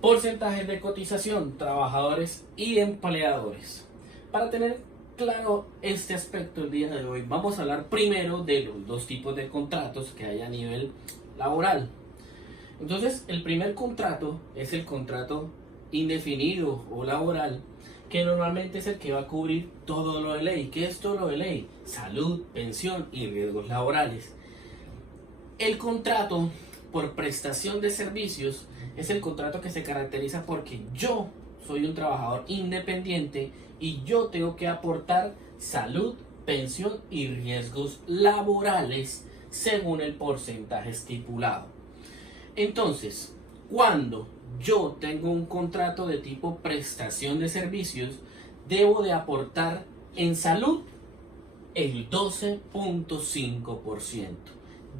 Porcentajes de cotización, trabajadores y empleadores. Para tener claro este aspecto el día de hoy, vamos a hablar primero de los dos tipos de contratos que hay a nivel laboral. Entonces, el primer contrato es el contrato indefinido o laboral, que normalmente es el que va a cubrir todo lo de ley. ¿Qué es todo lo de ley? Salud, pensión y riesgos laborales. El contrato por prestación de servicios es el contrato que se caracteriza porque yo soy un trabajador independiente y yo tengo que aportar salud, pensión y riesgos laborales según el porcentaje estipulado. Entonces, cuando yo tengo un contrato de tipo prestación de servicios, debo de aportar en salud el 12.5%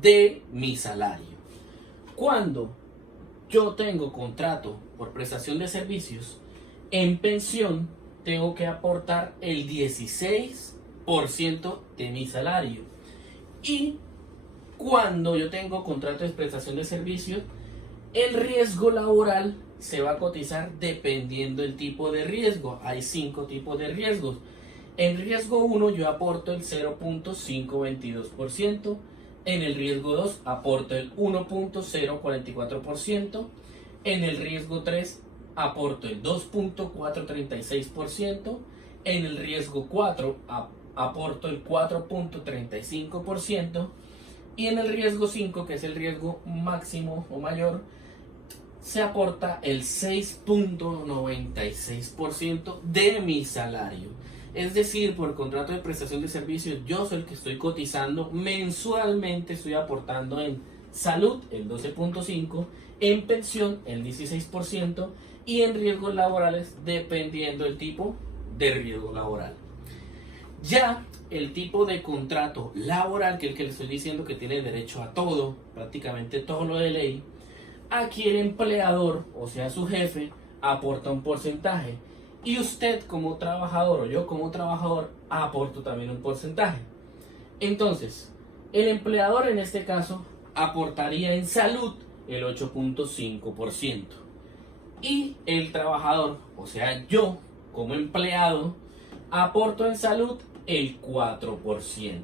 de mi salario. Cuando yo tengo contrato por prestación de servicios, en pensión tengo que aportar el 16% de mi salario. Y cuando yo tengo contrato de prestación de servicios, el riesgo laboral se va a cotizar dependiendo del tipo de riesgo. Hay 5 tipos de riesgos. En riesgo 1 yo aporto el 0.522%. En el riesgo 2 aporto el 1.044%. En el riesgo 3 aporto el 2.436%. En el riesgo 4 aporto el 4.35%. Y en el riesgo 5, que es el riesgo máximo o mayor, se aporta el 6.96% de mi salario. Es decir, por contrato de prestación de servicios, yo soy el que estoy cotizando mensualmente, estoy aportando en salud el 12.5%, en pensión el 16% y en riesgos laborales dependiendo del tipo de riesgo laboral. Ya el tipo de contrato laboral, que es el que le estoy diciendo que tiene derecho a todo, prácticamente todo lo de ley, aquí el empleador, o sea su jefe, aporta un porcentaje. Y usted como trabajador o yo como trabajador aporto también un porcentaje. Entonces, el empleador en este caso aportaría en salud el 8.5%. Y el trabajador, o sea yo como empleado, aporto en salud el 4%.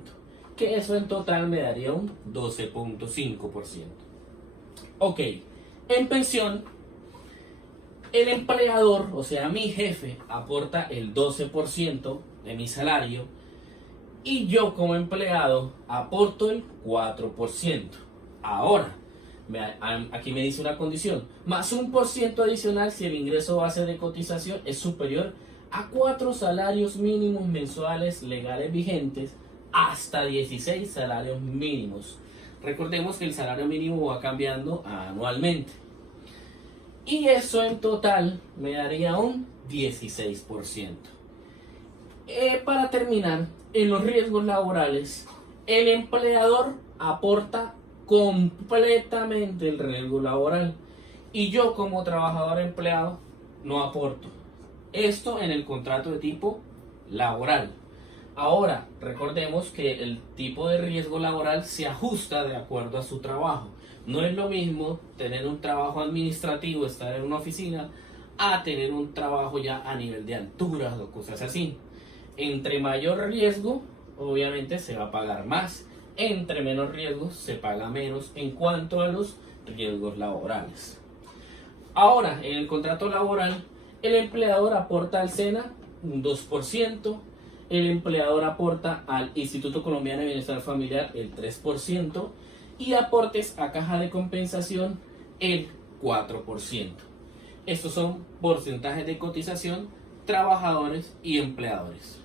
Que eso en total me daría un 12.5%. Ok, en pensión, el empleador, o sea mi jefe, aporta el 12% de mi salario y yo como empleado aporto el 4%. Ahora, aquí me dice una condición, más un por ciento adicional si el ingreso base de cotización es superior a 4 salarios mínimos mensuales legales vigentes hasta 16 salarios mínimos. Recordemos que el salario mínimo va cambiando anualmente. Y eso en total me daría un 16%. Para terminar, en los riesgos laborales, el empleador aporta completamente el riesgo laboral y yo como trabajador empleado no aporto. Esto en el contrato de tipo laboral. Ahora, recordemos que el tipo de riesgo laboral se ajusta de acuerdo a su trabajo. No es lo mismo tener un trabajo administrativo, estar en una oficina, a tener un trabajo ya a nivel de alturas o cosas así. Entre mayor riesgo, obviamente se va a pagar más. Entre menos riesgo, se paga menos en cuanto a los riesgos laborales. Ahora, en el contrato laboral, el empleador aporta al SENA un 2%. El empleador aporta al Instituto Colombiano de Bienestar Familiar el 3% y aportes a caja de compensación el 4%. Estos son porcentajes de cotización, trabajadores y empleadores.